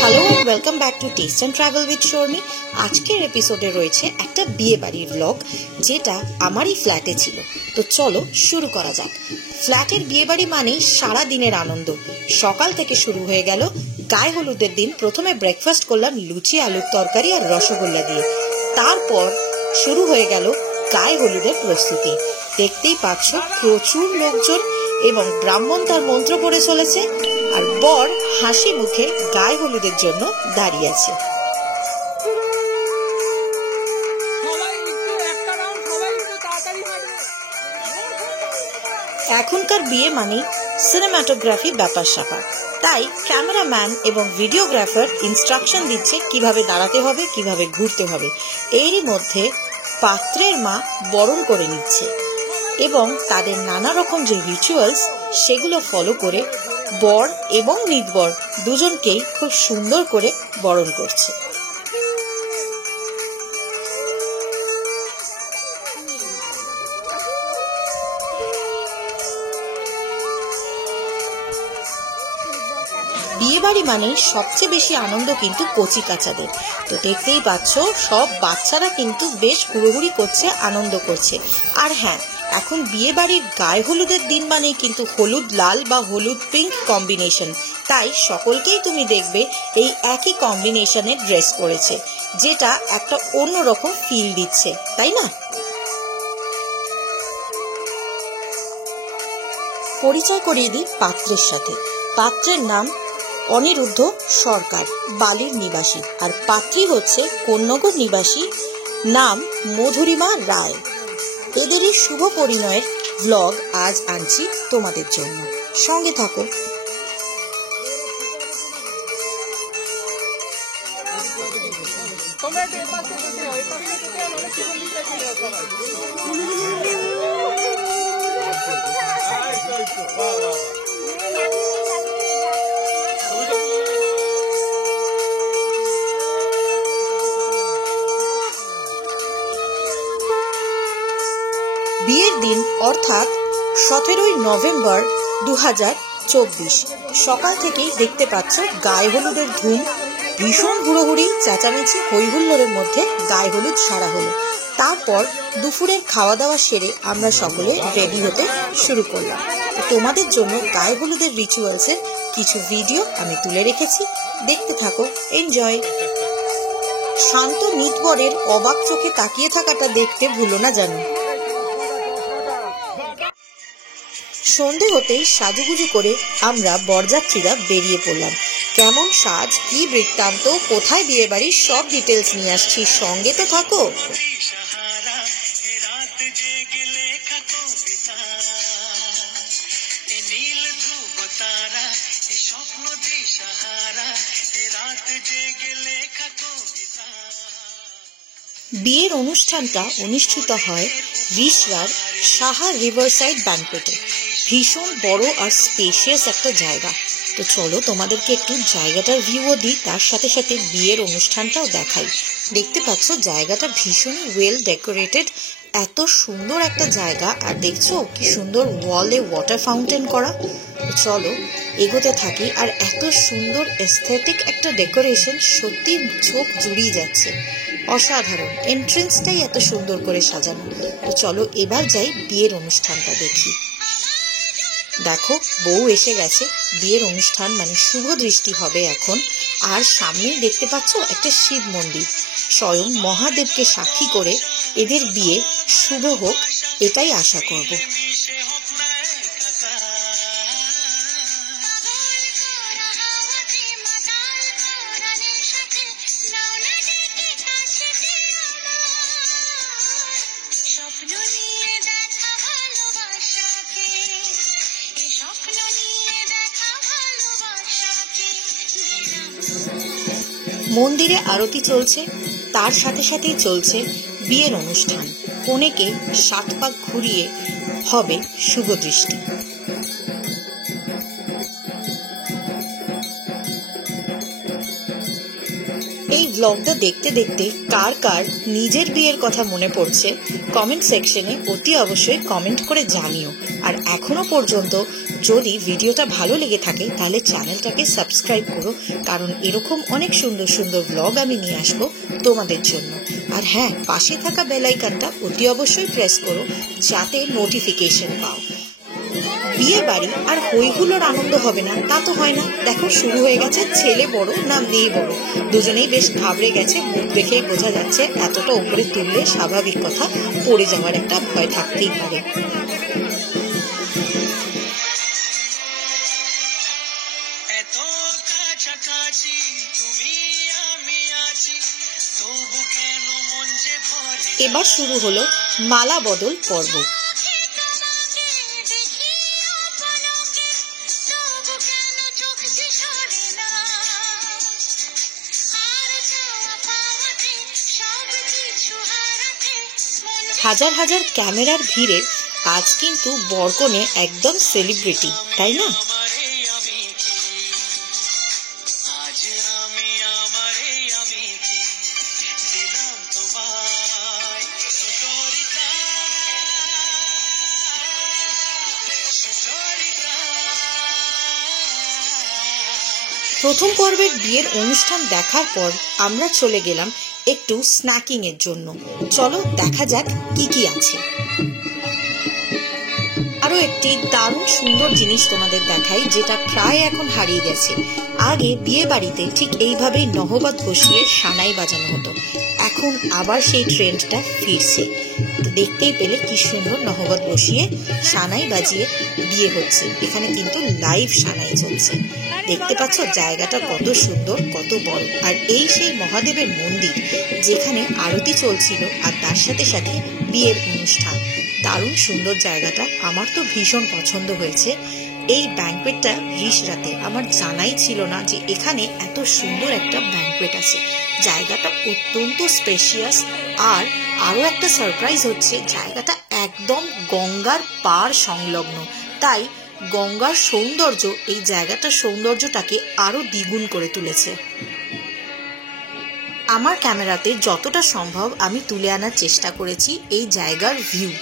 Hello and welcome back to taste and travel with Sharmi. আজকের এপিসোডে রয়েছে একটা বিয়ে বাড়ির ব্লগ, যেটা আমারই ফ্ল্যাটে ছিল। তো চলো শুরু করা যাক। ফ্ল্যাটের বিয়ে বাড়ি মানেই সারা দিনের আনন্দ। সকাল থেকে শুরু হয়ে গেল গায়ে হলুদের দিন। প্রথমে ব্রেকফাস্ট করলাম লুচি, আলুর তরকারি আর রসগোল্লা দিয়ে। তারপর শুরু হয়ে গেল গায়ে হলুদের প্রস্তুতি। দেখতেই পাচ্ছ প্রচুর লোকজন এবং ব্রাহ্মণ তার মন্ত্র পড়ে চলেছে, আর বর হাসি মুখে গায়ে হলুদের জন্য দাঁড়িয়ে আছে। এখনকার বিয়ে মানে সিনেমাটোগ্রাফি ব্যাপার স্যাপার, তাই ক্যামেরাম্যান এবং ভিডিওগ্রাফার ইনস্ট্রাকশন দিচ্ছে কিভাবে দাঁড়াতে হবে, কিভাবে ঘুরতে হবে। এরই মধ্যে পাত্রের মা বরণ করে নিচ্ছে এবং তাদের নানা রকম যে রিচুয়ালস সেগুলো ফলো করে বর এবং নিতবর দুজনকেই খুব সুন্দর করে বরণ করছে। বিয়ে বাড়ি মানে সবচেয়ে বেশি আনন্দ কিন্তু কচি কাচাদের। তো দেখতেই পাচ্ছ সব বাচ্চারা কিন্তু বেশ হুড়োহুড়ি করছে, আনন্দ করছে। আর হ্যাঁ, এখন বিয়ে বাড়ির গায়ে হলুদের দিন মানেই কিন্তু হলুদ লাল বা হলুদ পিঙ্ক কম্বিনেশন। তাই সকলকেই তুমি দেখবে এই একই কম্বিনেশনের ড্রেস পরেছে, যেটা একটা অন্যরকম ফিল দিচ্ছে, তাই না? পরিচয় করিয়ে দিই পাত্রের সাথে। পাত্রের নাম অনিরুদ্ধ সরকার, বালির নিবাসী। আর পাত্রী হচ্ছে কোন্নগর নিবাসী, নাম মধুরিমা রায়। এদেরই শুভ পরিণয়ের ব্লগ আজ আনছি তোমাদের জন্য, সঙ্গে থাকো। বিয়ের দিন অর্থাৎ 17ই নভেম্বর 2024 সকাল থেকেই দেখতে পাচ্ছ গায়ে হলুদের ধুম, ভীষণ হুড়োহুড়ি, চেঁচামেচি, হইহুল্লোড়ের মধ্যে গায়ে হলুদ সারা হলো। তারপর দুপুরের খাওয়া দাওয়া সেরে আমরা সকলে রেডি হতে শুরু করলাম। তোমাদের জন্য গায়ে হলুদের রিচুয়ালসের কিছু ভিডিও আমি তুলে রেখেছি, দেখতে থাকো, এনজয়। শান্ত নিতবরের অবাক চোখে তাকিয়ে থাকাটা দেখতে ভুলো না জানো। সন্ধে হতেই সাজুগুজু করে আমরা বরযাত্রীরা বেরিয়ে পড়লাম। কেমন সাজ, কি বৃত্তান্ত, কোথায় বিয়ে বাড়ি, সব ডিটেলস নিয়ে আসছি, সঙ্গে তো থাকো। বিয়ের অনুষ্ঠানটা অনুষ্ঠিত হয় রিষড়ার সাহা রিভারসাইড ব্যাংকোয়েটে। ভীষণ বড় আর স্পেশিয়াস একটা জায়গা। তো চলো তোমাদেরকে একটু জায়গাটার ভিউও দিই, তার সাথে সাথে বিয়ের অনুষ্ঠানটাও দেখাই। দেখতে পাচ্ছ জায়গাটা ভীষণই ওয়েল ডেকোরেটেড, এত সুন্দর একটা জায়গা। আর দেখছো কি সুন্দর ওয়ালে ওয়াটার ফাউন্টেন করা। চলো এগোতে থাকি। আর এত সুন্দর এস্থেটিক একটা ডেকোরেশন, সত্যি চোখ জুড়িয়ে যাচ্ছে, অসাধারণ। এন্ট্রেন্সটাই এত সুন্দর করে সাজানো। তো চলো এবার যাই বিয়ের অনুষ্ঠানটা দেখি। দেখো বউ এসে গেছে। বিয়ের অনুষ্ঠান মানে শুভ দৃষ্টি হবে এখন। আর সামনেই দেখতে পাচ্ছ একটা শিব মন্দির। স্বয়ং মহাদেবকে সাক্ষী করে এদের বিয়ে শুভ হোক, এটাই আশা করব। মন্দিরে আরতি চলছে, তার সাথে সাথেই চলছে বিয়ের অনুষ্ঠান। কনেকে 7 পাক ঘুরিয়ে হবে শুভ দৃষ্টি। এই ব্লগটা দেখতে দেখতে কার কার নিজের বিয়ের কথা মনে পড়ছে কমেন্ট সেকশনে অতি অবশ্যই কমেন্ট করে জানিও। আর এখনো পর্যন্ত যদি ভিডিওটা ভালো লেগে থাকে তাহলে চ্যানেলটাকে সাবস্ক্রাইব করো, কারণ এরকম অনেক সুন্দর সুন্দর ব্লগ আমি নিয়ে আসবো তোমাদের জন্য। আর হ্যাঁ, পাশে থাকা বেল আইকনটা অতি অবশ্যই প্রেস করো যাতে নোটিফিকেশন পাও। বিয়ে বাড়ি আর হইহুল্লোর আনন্দ হবে না তা তো হয় না। দেখো শুরু হয়ে গেছে, ছেলে বড় না মেয়ে বড়, দুজনেই বেশ ঘাবড়ে গেছে। মুখ দেখেই বোঝা যাচ্ছে এতটা উপরে তুললে স্বাভাবিক কথা পড়ে যাওয়ার একটা ভয় থাকতেই পারে। এবার শুরু হলো মালা বদল পর্ব। হাজার হাজার ক্যামেরার ভিড়ে আজ কিন্তু বরকনে একদম সেলিব্রিটি, তাই না? প্রথম পর্বের বিয়ের অনুষ্ঠান দেখার পর আমরা চলে গেলাম একটু স্ন্যাকিং এর জন্য। চলো দেখা যাক কি কি আছে। আরো একটি দারুণ সুন্দর জিনিস তোমাদের দেখাই, যেটা প্রায় এখন হারিয়ে গেছে। আগে বিয়ে বাড়িতে ঠিক এইভাবেই নহবত বসিয়ে সানাই বাজানো হতো, এখন আবার সেই ট্রেন্ডটা ফিরছে। দেখতেই পেলে কি সুন্দর নহবত বসিয়ে সানাই বাজিয়ে বিয়ে হচ্ছে। এখানে কিন্তু লাইভ সানাই চলছে, দেখতে পাচ্ছ জায়গাটা কত সুন্দর, কত বড়। আর এই সেই মহাদেবের মন্দির যেখানে আরতি চলছিল আর তার সাথে সাথে বিয়ের অনুষ্ঠান। দারুণ সুন্দর জায়গাটা, আমার তো ভীষণ পছন্দ হয়েছে। এই ব্যাঙ্কোয়েটটা রিষরাতে আমার জানাই ছিল না যে এখানে এত সুন্দর একটা ব্যাঙ্কোয়েট আছে। জায়গাটা অত্যন্ত স্পেশিয়াস। আর আরো একটা সারপ্রাইজ হচ্ছে, জায়গাটা একদম গঙ্গার পাড় সংলগ্ন, তাই গঙ্গার সৌন্দর্য এই জায়গাটার সৌন্দর্যটাকে আরো দ্বিগুণ করে তুলেছে। আমার ক্যামেরাতে যতটা সম্ভব আমি তুলে আনার চেষ্টা করেছি এই জায়গার ভিউ।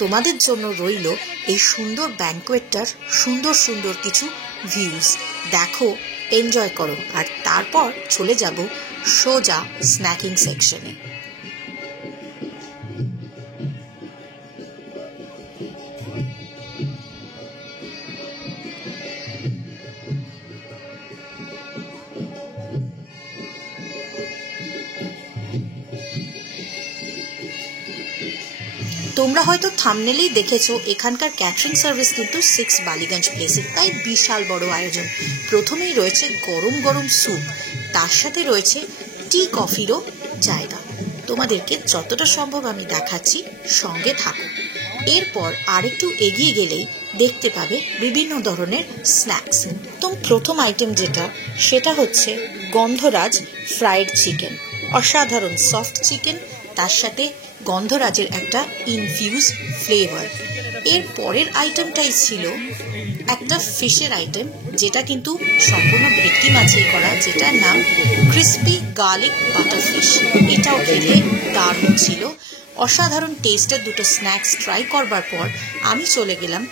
তোমাদের জন্য রইল এই সুন্দর ব্যাঙ্কোয়েটটার সুন্দর সুন্দর কিছু ভিউজ। দেখো, এনজয় করো, আর তারপর চলে যাব সোজা স্ন্যাকিং সেকশনে। তোমরা হয়তো থাম্বনেলেই দেখেছো এখানকার ক্যাটারিং সার্ভিস কিন্তু 6 বালিগঞ্জ প্লেসের, তাই বিশাল বড় আয়োজন। প্রথমেই রয়েছে গরম গরম স্যুপ, তার সাথে রয়েছে টি কফিরও জায়গা। তোমাদেরকে যতটা সম্ভব আমি দেখাচ্ছি, সঙ্গে থাকো। এরপর আরেকটু এগিয়ে গেলেই দেখতে পাবে বিভিন্ন ধরনের স্ন্যাক্স। তো প্রথম আইটেম যেটা, সেটা হচ্ছে গন্ধরাজ ফ্রাইড চিকেন। অসাধারণ সফট চিকেন, তার সাথে গন্ধরাজের একটা ইনফিউজ ফ্লেভার। এর পরের আইটেমটাই ছিল একটা ফিশের আইটেম, যেটা কিন্তু সম্পূর্ণ ভেটকি মাছেই করা, যেটার নাম ক্রিস্পি গার্লিক বাটার ফিশ। এটাও খেতে দারুণ ছিল। অসাধারণ টেস্টের দুটো স্ন্যাক্স ট্রাই করবার পর আমি চলে গেলাম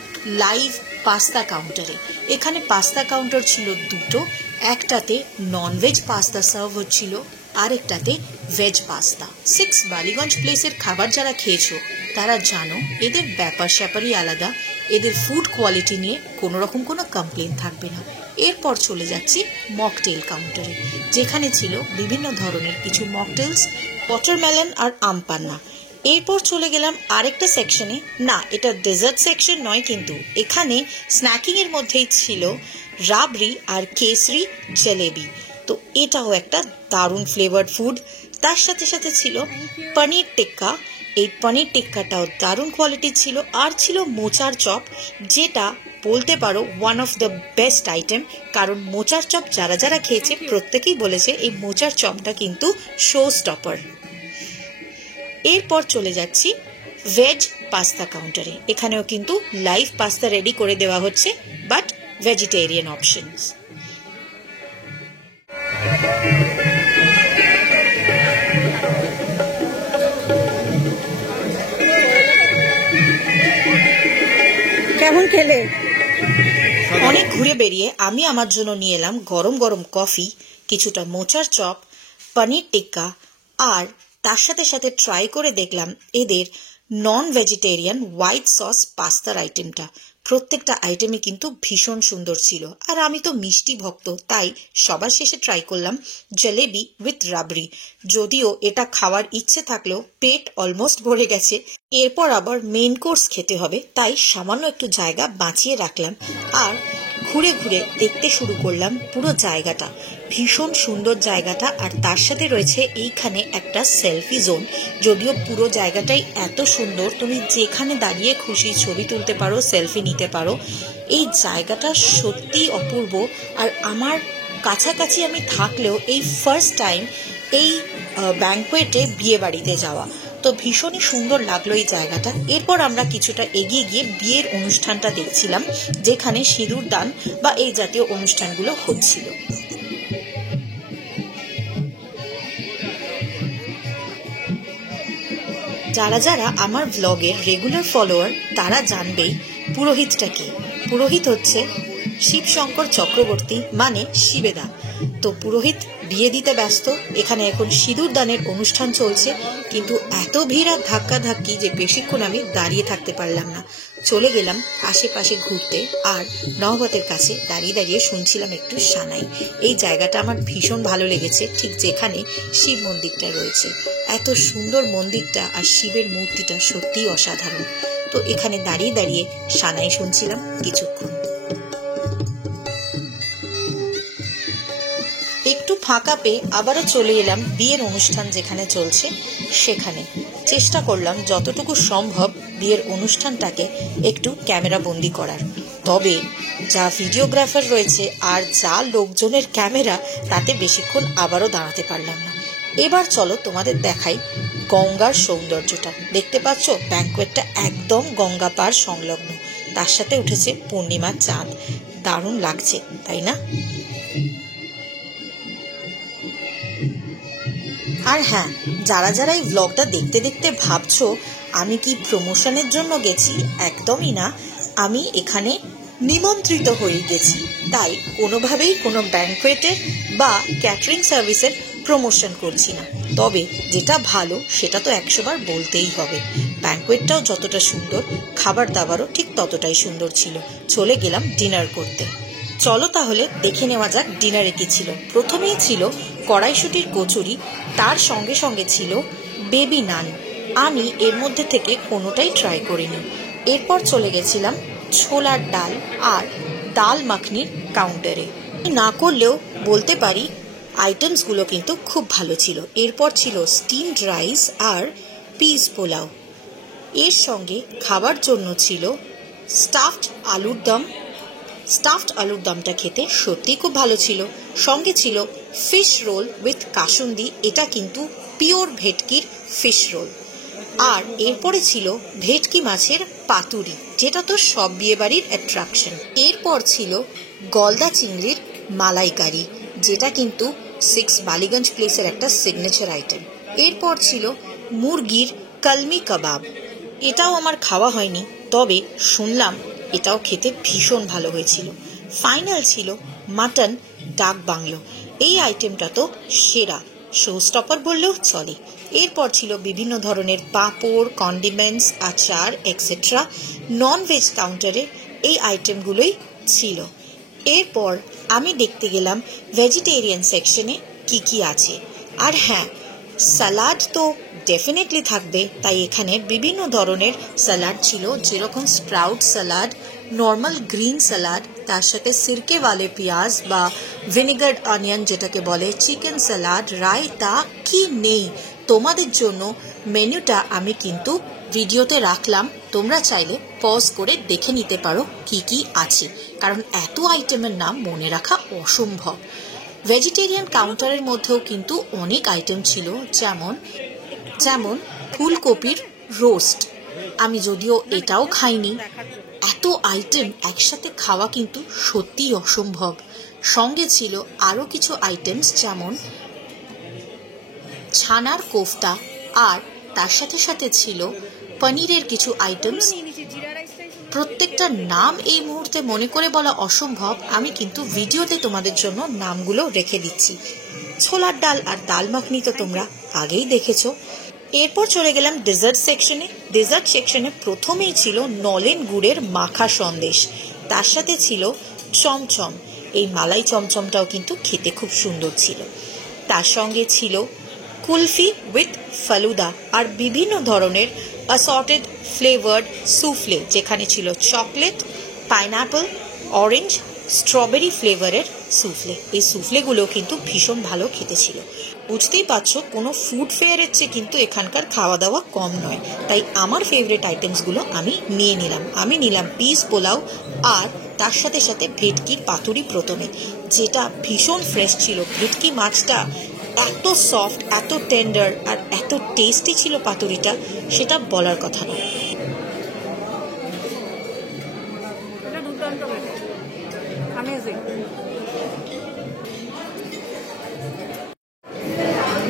লাইভ পাস্তা কাউন্টারে। এখানে পাস্তা কাউন্টার ছিল দুটো, একটাতে ননভেজ পাস্তা সার্ভ হচ্ছিল, আরেকটাতে ভেজ পাস্তা। 6 বালিগঞ্জ প্লেসের খাবার যারা খেয়েছো তারা জানো এদের ব্যাপার স্যাপারই আলাদা। এদের ফুড কোয়ালিটি নিয়ে কোনো রকম কোনো কমপ্লেন থাকবে না। এরপর চলে যাচ্ছি মকটেল কাউন্টারে, যেখানে ছিল বিভিন্ন ধরনের কিছু মকটেলস, ওয়াটারমেলন আর আমপান্না। এরপর চলে গেলাম আরেকটা সেকশনে। না, এটা ডেজার্ট সেকশন নয়, কিন্তু এখানে স্ন্যাকিং এর মধ্যেই ছিল রাবড়ি আর কেসরি জলেবি। তো এটাও একটা দারুণ ফ্লেভার্ড ফুড। তার সাথে সাথে ছিল পনির টিক্কা। এই পনির টিক্কাটাও দারুণ কোয়ালিটি ছিল। আর ছিল মোচার চপ, যেটা বলতে পারো one of the best item, কারণ মোচার চপ যারা যারা খেয়েছে প্রত্যেকেই বলেছে এই মোচার চপটা কিন্তু শো স্টপার। এরপর চলে যাচ্ছি ভেজ পাস্তা কাউন্টারে। এখানেও কিন্তু লাইভ পাস্তা রেডি করে দেওয়া হচ্ছে, বাট ভেজিটেরিয়ান অপশনস। কেমন খেলে? অনেক ঘুরে বেরিয়ে আমি আমার জন্য নিয়ে এলাম গরম গরম কফি, কিছুটা মোচার চপ, পনির টিক্কা, আর তার সাথে সাথে ট্রাই করে দেখলাম এদের নন ভেজিটেরিয়ান হোয়াইট সস পাস্তার আইটেমটা। প্রত্যেকটা আইটেমই কিন্তু ভীষণ সুন্দর ছিল, আর আমি তো মিষ্টি ভক্ত, তাই সবার শেষে ট্রাই করলাম জলেবি উইথ রাবড়ি। যদিও এটা খাওয়ার ইচ্ছে থাকলেও পেট অলমোস্ট ভরে গেছে, এরপর আবার মেইন কোর্স খেতে হবে, তাই সামান্য একটু জায়গা বাঁচিয়ে রাখলাম আর ঘুরে ঘুরে দেখতে শুরু করলাম পুরো জায়গাটা। ভীষণ সুন্দর জায়গাটা, আর তার সাথে রয়েছে এইখানে একটা সেলফি জোন। যদিও পুরো জায়গাটাই এত সুন্দর, তুমি যেখানে দাঁড়িয়ে খুশি ছবি তুলতে পারো, সেলফি নিতে পারো। এই জায়গাটা সত্যি অপূর্ব, আর আমার কাছাকাছি আমি থাকলেও এই ফার্স্ট টাইম এই ব্যাংকোয়েটে বিয়ে বাড়িতে যাওয়া, তো ভীষণই সুন্দর লাগলো এই জায়গাটা। এরপর আমরা কিছুটা এগিয়ে গিয়ে বিয়ের অনুষ্ঠানটা দেখছিলাম, যেখানে সিঁদুর দান বা এই জাতীয় অনুষ্ঠানগুলো হচ্ছিল। যারা যারা আমার ব্লগের রেগুলার ফলোয়ার তারা জানবেই পুরোহিতটা কে। পুরোহিত হচ্ছে শিবশঙ্কর চক্রবর্তী, মানে শিবেদা। তো পুরোহিত বিয়ে দিতে ব্যস্ত, এখানে এখন সিঁদুর দানের অনুষ্ঠান চলছে, কিন্তু এত ভিড় আর ধাক্কাধাক্কি যে বেশিক্ষণ আমি দাঁড়িয়ে থাকতে পারলাম না। চলে গেলাম আশেপাশে ঘুরতে, আর নহবতের কাছে দাঁড়িয়ে দাঁড়িয়ে শুনছিলাম একটু সানাই। এই জায়গাটা আমার ভীষণ ভালো লেগেছে, ঠিক যেখানে শিব মন্দিরটা রয়েছে। এত সুন্দর মন্দিরটা আর শিবের মূর্তিটা সত্যিই অসাধারণ। তো এখানে দাঁড়িয়ে দাঁড়িয়ে সানাই শুনছিলাম কিছুক্ষণ। একটু ফাঁকা পেয়ে আবারও চলে এলাম বিয়ের অনুষ্ঠান যেখানে চলছে সেখানে। চেষ্টা করলাম যতটুকু সম্ভব বিয়ের অনুষ্ঠানটাকে একটু ক্যামেরা বন্দি করার। তবে যা ভিডিওগ্রাফার রয়েছে আর যা লোকজনের ক্যামেরা, তাতে বেশিক্ষণ আবারও দাঁড়াতে পারলাম না। এবার চলো তোমাদের দেখাই গঙ্গার সৌন্দর্যটা। দেখতে পাচ্ছ ব্যাংকোয়েটটা একদম গঙ্গা পার সংলগ্ন, তার সাথে উঠেছে পূর্ণিমার চাঁদ। দারুণ লাগছে, তাই না? আর হ্যাঁ, যারা যারা এই ব্লগটা দেখতে দেখতে ভাবছো আমি কি প্রমোশনের জন্য গেছি, একদমই না। আমি এখানে নিমন্ত্রিত হয়ে গেছি, তাই কোনোভাবেই কোনো ব্যাংকোয়েটের বা ক্যাটারিং সার্ভিসের প্রমোশন করছি না। তবে যেটা ভালো সেটা তো 100 বার বলতেই হবে। ব্যাংকোয়েটটাও যতটা সুন্দর, খাবার দাবারও ঠিক ততটাই সুন্দর ছিল। চলে গেলাম ডিনার করতে। চলো তাহলে দেখে নেওয়া যাক ডিনারে কি ছিল। প্রথমেই ছিল কড়াইশুটির কচুরি, তার সঙ্গে সঙ্গে ছিল বেবি নান। আমি এর মধ্যে থেকে কোনোটাই ট্রাই করিনি। এরপর চলে গেছিলাম ছোলার ডাল আর ডাল মাখনির কাউন্টারে। না করলেও বলতে পারি আইটেমসগুলো কিন্তু খুব ভালো ছিল। এরপর ছিল স্টিমড রাইস আর পিস পোলাও। এর সঙ্গে খাবার জন্য ছিল স্টাফড আলুর দম। স্টাফড আলুর দমটা খেতে সত্যিই খুব ভালো ছিল। সঙ্গে ছিল ফিশ রোল উইথ কাসুন্দি, এটা কিন্তু পিওর ভেটকির ফিশ রোল। আর এরপরে ছিল ভেটকি মাছের পাতুরি, যেটা তো সব বিয়েবাড়ির অ্যাট্রাকশন। এরপর ছিল গলদা চিংড়ির মালাইকারি, যেটা কিন্তু 6 বালিগঞ্জ প্লেসের একটা সিগনেচার আইটেম। এরপর ছিল মুরগির কলমি কাবাব। এটাও আমার খাওয়া হয়নি, তবে শুনলাম এটাও খেতে ভীষণ ভালো হয়েছিল। ফাইনাল ছিল মাটন ডাক বাংলো। এই আইটেমটা তো সেরা, শো স্টপার বললেও চলে। এরপর ছিল বিভিন্ন ধরনের পাঁপড়, কন্ডিমেন্টস, আচার এক্সেট্রা। নন ভেজ কাউন্টারে এই আইটেমগুলোই ছিল। এরপর আমি দেখতে গেলাম ভেজিটেরিয়ান সেকশনে কি কি আছে। আর হ্যাঁ, স্যালাড তো ডেফিনেটলি থাকবে, তাই এখানে বিভিন্ন ধরনের স্যালাড ছিল, যেরকম sprout salad, normal green salad, তার সাথে সিরকেওয়ালে পেঁয়াজ বা ভিনেগার অনিয়ন যেটাকে বলে, চিকেন স্যালাড, রায়তা। কি নেই তোমাদের জন্য মেনুটা আমি কিন্তু ভিডিওতে রাখলাম, তোমরা চাইলে পজ করে দেখে নিতে পারো কি কি আছে, কারণ এত আইটেমের নাম মনে রাখা অসম্ভব। ভেজিটেরিয়ান কাউন্টারের মধ্যেও কিন্তু অনেক আইটেম ছিল, যেমন ফুলকপির রোস্ট। আমি যদিও এটাও খাইনি। এত আইটেম একসাথে খাওয়া কিন্তু সত্যিই অসম্ভব। সঙ্গে ছিল আরও কিছু আইটেমস, যেমন ছানার কোফতা, আর তার সাথে সাথে ছিল পনিরের কিছু আইটেমস। প্রত্যেকটা নাম এই মুহূর্তে মনে করে বলা অসম্ভব, আমি কিন্তু ভিডিওতে তোমাদের জন্য নামগুলো রেখে দিচ্ছি। ছোলার ডাল আর দাল মাখনি তো তোমরা আগেই দেখেছো। এরপর চলে গেলাম ডেজার্ট সেকশনে। ডেজার্ট সেকশনে প্রথমেই ছিল নলেন গুড়ের মাখা সন্দেশ, তার সাথে ছিল চমচম। এই মালাই চমচমটাও কিন্তু খেতে খুব সুন্দর ছিল। তার সঙ্গে ছিল কুলফি উইথ ফালুদা আর বিভিন্ন ধরনের অ্যাসর্টেড ফ্লেভার্ড সুফলে, যেখানে ছিল চকলেট, পাইনঅ্যাপল, অরেঞ্জ, স্ট্রবেরি ফ্লেভারের সুফলে। এই সুফলেগুলো কিন্তু ভীষণ ভালো খেতে ছিল। বুঝতেই পারছো, কোনো ফুড ফেয়ারের চেয়ে কিন্তু এখানকার খাওয়া দাওয়া কম নয়। তাই আমার ফেভারিট আইটেমসগুলো আমি নিয়ে নিলাম। আমি নিলাম পিস পোলাও আর তার সাথে সাথে ভেটকির পাতুরি প্রথমে, যেটা ভীষণ ফ্রেশ ছিল। ভেটকি মাছটা এত সফট, এত টেন্ডার আর এত টেস্টি ছিল পাতুরিটা, সেটা বলার কথা নয়।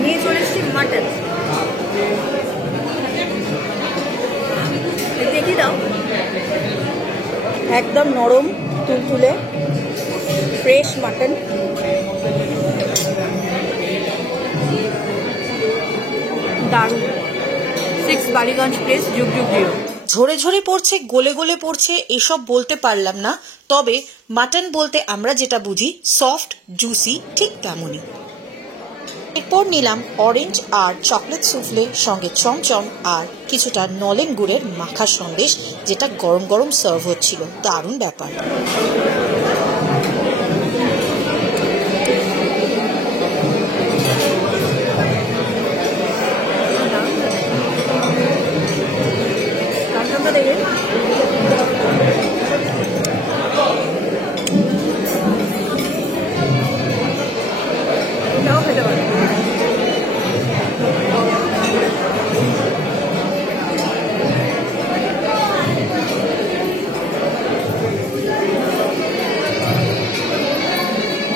নিয়ে চলে এসেছি মাটন, দেখি দাও, একদম নরম তুলতুলে ফ্রেশ মাটন। দারুণ। 6 বালিগঞ্জ প্লেস, যুগ যুগ জিরো। ঝরে ঝরে পড়ছে, গলে গলে পড়ছে, এসব বলতে পারলাম না। তবে মাটন বলতে আমরা যেটা বুঝি সফট জুসি, ঠিক তেমনই। এরপর নিলাম অরেঞ্জ আর চকলেট সুফলে, সঙ্গে চমচম আর কিছুটা নলেন গুড়ের মাখা সন্দেশ, যেটা গরম গরম সার্ভ হচ্ছিল। দারুণ ব্যাপার।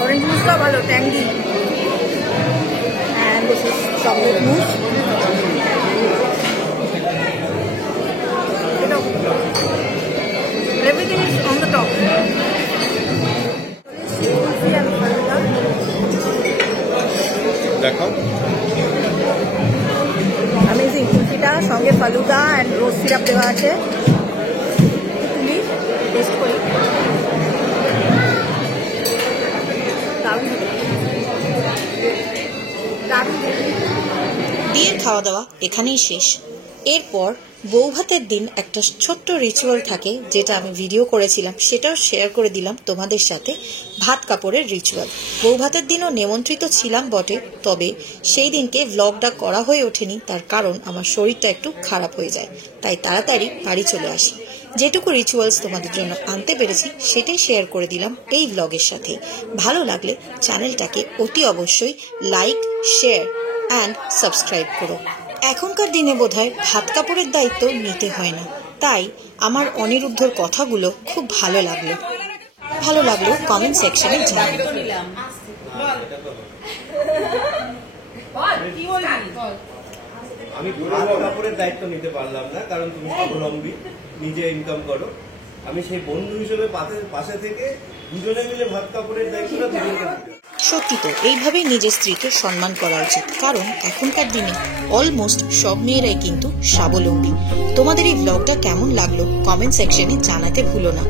Orange mousse का भालो tangy, and this is chocolate mousse. Everything is on the top. দেখো, Amazing. কুলফিটা সঙ্গে ফালুদা and rose syrup দেওয়া আছে। তুমি টেস্ট করি। বিয়ের খাওয়া দাওয়া এখানেই শেষ। এরপর বৌভাতের দিন একটা ছোট্ট রিচুয়াল থাকে, যেটা আমি ভিডিও করেছিলাম, সেটাও শেয়ার করে দিলাম তোমাদের সাথে। ভাত কাপড়ের রিচুয়াল। বৌভাতের দিনও নিমন্ত্রিত ছিলাম বটে, তবে সেই দিনকে ভ্লগটা করা হয়ে ওঠেনি। তার কারণ আমার শরীরটা একটু খারাপ হয়ে যায়, তাই তাড়াতাড়ি বাড়ি চলে আসি। যেটুকু রিচুয়ালস তোমাদের জন্য আনতে পেরেছি সেটাই শেয়ার করে দিলাম এই ভ্লগের সাথে। ভালো লাগলে চ্যানেলটাকে অতি অবশ্যই লাইক, শেয়ার অ্যান্ড সাবস্ক্রাইব করো। এখনকার দিনে বোধহয় ভাত কাপড়ের দায়িত্ব নিতে হয় না, তাই আমার অনিরুদ্ধর কথাগুলো খুব ভালো লাগলো কমেন্ট সেকশনে জানাও। আমি ভাত কাপড়ের দায়িত্ব নিতে পারলাম না, কারণ তুমি স্বাবলম্বী, নিজে ইনকাম করো। আমি সেই বন্ধু হিসেবে পাশে থেকে দুজনে মিলে ভাত কাপড়ের দায়িত্বটা দুজনকে। সত্যি তো, এইভাবেই নিজের স্ত্রীকে সম্মান করা উচিত, কারণ এখনকার দিনে অলমোস্ট সব মেয়েরাই কিন্তু স্বাবলম্বী। তোমাদের এই ব্লগটা কেমন লাগলো কমেন্ট সেকশনে জানাতে ভুলো না।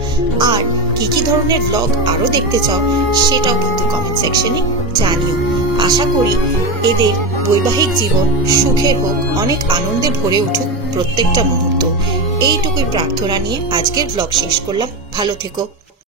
আর কি ধরনের ব্লগ আরো দেখতে চাও সেটাও কিন্তু কমেন্ট সেকশনে জানিও। আশা করি এদের বৈবাহিক জীবন সুখের হোক, অনেক আনন্দে ভরে উঠুক প্রত্যেকটা মুহূর্ত। এইটুকুই প্রার্থনা নিয়ে আজকের ব্লগ শেষ করলাম। ভালো থেকো।